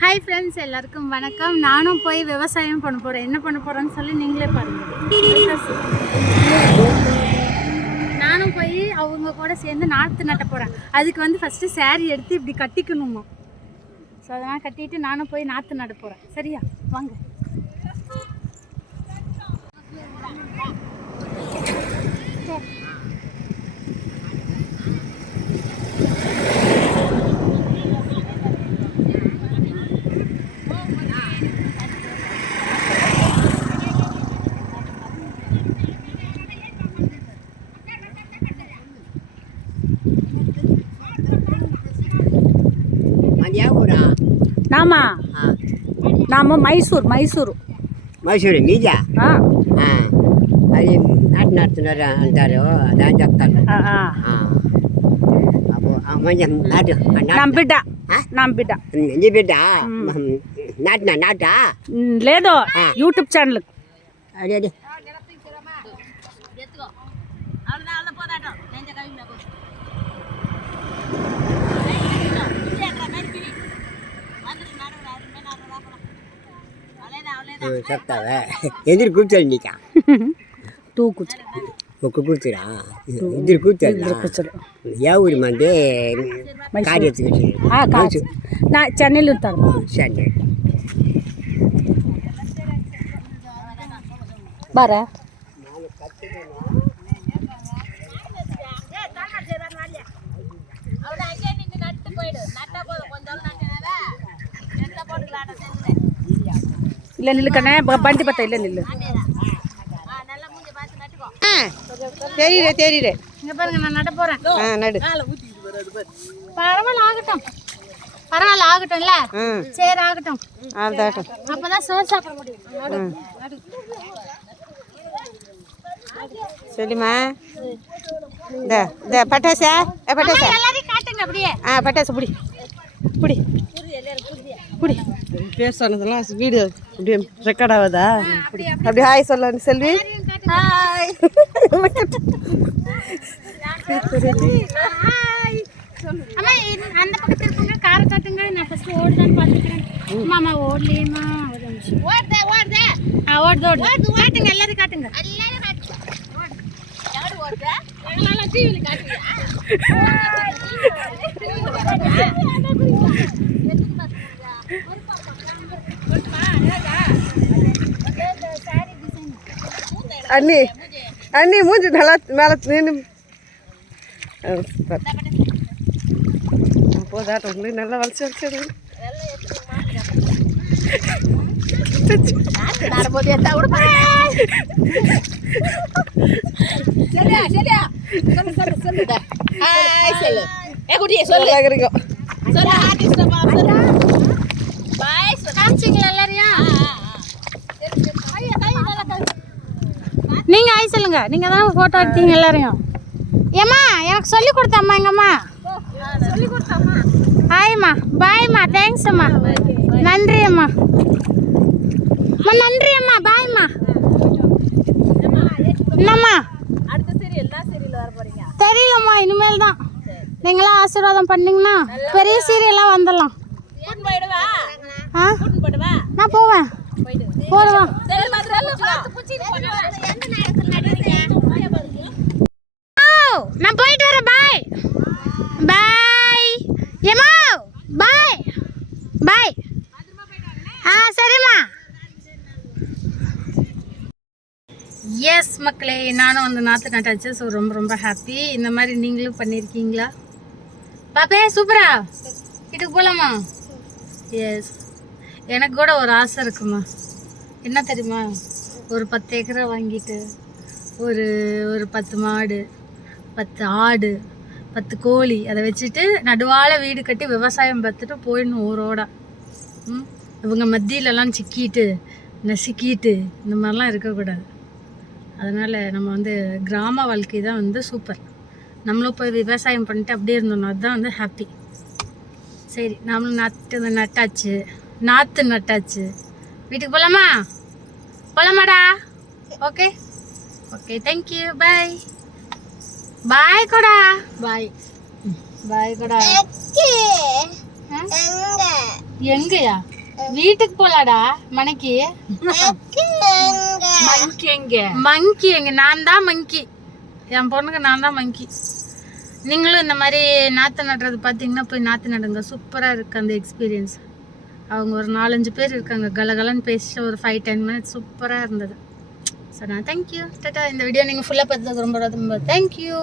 Hi friends எல்லாருக்கும் வணக்கம். நானும் போய் விவசாயம் பண்ண போகிறேன் என்ன பண்ண போகிறேன்னு சொல்லி நீங்களே பாருங்க. நானும் போய் அவங்க கூட சேர்ந்து நாற்று நட்ட போகிறேன் அதுக்கு வந்து ஃபஸ்ட்டு saree எடுத்து இப்படி கட்டிக்கணுமா. ஸோ அதெல்லாம் கட்டிட்டு நானும் போய் நாற்று நட போகிறேன் சரியா? வாங்க. ನಾಮ ಹಾಂ ನಾಮ ಮೈಸೂರು ಮೈಸೂರು ಮೈಸೂರು ನಿಜ ಹಾಂ ಹಾಂ అది నాటు నాటుతున్నారు అంటారు దాని చెప్తాను ಹಾಂ అబ్బో మంచి నాటు ನಮ್ಮ నాటు బిడ్డ ఆ? ನಮ್ಮ బిడ్డ నీ బిడ్డ నాటినా నాటా ఉమ్, లేదు ఆ. యూట్యూబ్ ఛానల్ అదే అదే கரெக்டாக எதிர் கூச்சல் நிற்கான் டூ கூச்சல் ஒக்கு கூத்துரா இதில் கூத்துரா ಯಾವ ಊರಿ ಮಂದಿ ಕಾರ್ಯಕ್ಕೆ ನಾ ಚೆನ್ನೈಲಿ ಇರ್ತಾರ ಚೆನ್ನೈ ಬಾರ ಇಲ್ಲ ನಿಲ್ಲು ಕಣೆ ಬ- ಬಂಡಿ ಬತ್ತ ಇಲ್ಲ ನಿಲ್ಲು தெரியுது தெரியுது இங்கே பாருங்க நான் நட போகிறேன் ஆ நடு பரவாயில்ல ஆகட்டும் பரவாயில்ல ஆகட்டும்ல ம் சரி ஆகட்டும் அதாட்டம் அப்பதான் சோறு சாப்பிட முடியும் நடு. நடு. சரிம்மா இந்த இந்த பட்டாசா ஏ பட்டாசா எல்லாரையும் காட்டுங்க அப்படியே ஆ பட்டாசு புடி புடி புடி பேசுனதெல்லாம் வீடியோ அப்படியே ரெக்கார்ட் ஆகுதா? அப்படி ஹாய் சொல்ல செல்வி. ஹாய் அம்மா இந்த- அந்த பக்கத்துல இருக்குங்க காரை காட்டுங்க. நான் ஃபர்ஸ்ட் ஓடுதான்னு பார்த்துக்கிறேன். மாமா ஓடலையேம்மா. ஒரு நிமிஷம். ஓடுதே ஓடுதே. ஆ ஓடுது ஓடுது. காட்டுங்க அண்ணி அண்ணி மூஞ்சி நல்லா மேலே நின்று போதாட்டம் நல்லா வளைச்சு வச்சு கேக்குறீங்க எல்லாரையும் நீங்க ஆய் சொல்லுங்க. நீங்க தான் போட்டோ எடுத்தீங்க எல்லாரையும்? ஏம்மா எனக்கு சொல்லி கொடுத்தம்மா எங்கம்மா? சொல்லி கொடுத்தம்மா ஹாய்ம்மா பாய்மா தேங்க்ஸ் அம்மா. நன்றி அம்மா அம்மா நன்றி அம்மா பாய்மா என்னம்மா? தெரியலம்மா இனிமேல் தான். நீங்களாம் ஆசீர்வாதம் பண்ணீங்கன்னா பெரிய சீரியலாக வந்துடலாம். நான் போவேன். போடுவேன் நான் போயிட்டு வரேன். பாய். பாய். ஏமா பாய். பாய். ஆ சரிம்மா. எஸ் மக்களே நானும் வந்து நாற்று நட்டாச்சு ஸோ ரொம்ப ரொம்ப ஹாப்பி இந்த மாதிரி நீங்களும் பண்ணியிருக்கீங்களா பாப்பே சூப்பரா வீட்டுக்கு போகலாமா எஸ் எனக்கு கூட ஒரு ஆசை இருக்குமா? என்ன தெரியுமா? ஒரு பத்து ஏக்கரை வாங்கிட்டு ஒரு ஒரு பத்து மாடு பத்து ஆடு பத்து கோழி அதை வச்சுட்டு நடுவால் வீடு கட்டி விவசாயம் பார்த்துட்டு போயிடணும் ஊரோட. ம்? இவங்க மத்தியிலலாம் சிக்கிட்டு நசுக்கிட்டு இந்த மாதிரிலாம் இருக்கக்கூடாது. அதனால் நம்ம வந்து கிராம வாழ்க்கை தான் வந்து சூப்பர். நம்மளும் போய் விவசாயம் பண்ணிட்டு அப்படியே இருந்தோம்னா அதுதான் வந்து ஹாப்பி சரி நாமளும் நட்டு நட்டாச்சு. நாற்று நட்டாச்சு. வீட்டுக்கு போகலாமா போகலாமாடா okay okay thank you bye bye கொடா. Bye bye கொடா? எங்கயா? வீட்டுக்கு போலாடா மணிக்கு. மங்கி எங்க? நான் தான் மங்கி என் பொண்ணுக்கு நான் தான் மங்கி நீங்களும் இந்த மாதிரி நாற்று நடுறது பார்த்தீங்கன்னா போய் நாற்று நடுங்க. சூப்பராக இருக்குது அந்த எக்ஸ்பீரியன்ஸ் அவங்க ஒரு நாலஞ்சு பேர் இருக்காங்க. கலகலன்னு பேசிட்டு ஒரு ஃபைவ் டென் மினிட்ஸ் சூப்பராக இருந்தது. ஸோ நான் தேங்க்யூ டாட்டா இந்த வீடியோ நீங்கள் ஃபுல்லாக பார்த்ததுக்கு ரொம்ப ரொம்ப தேங்க்யூ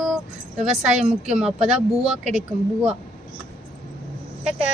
விவசாயம் முக்கியம். அப்போ தான் பூவா கிடைக்கும். பூவா. டாட்டா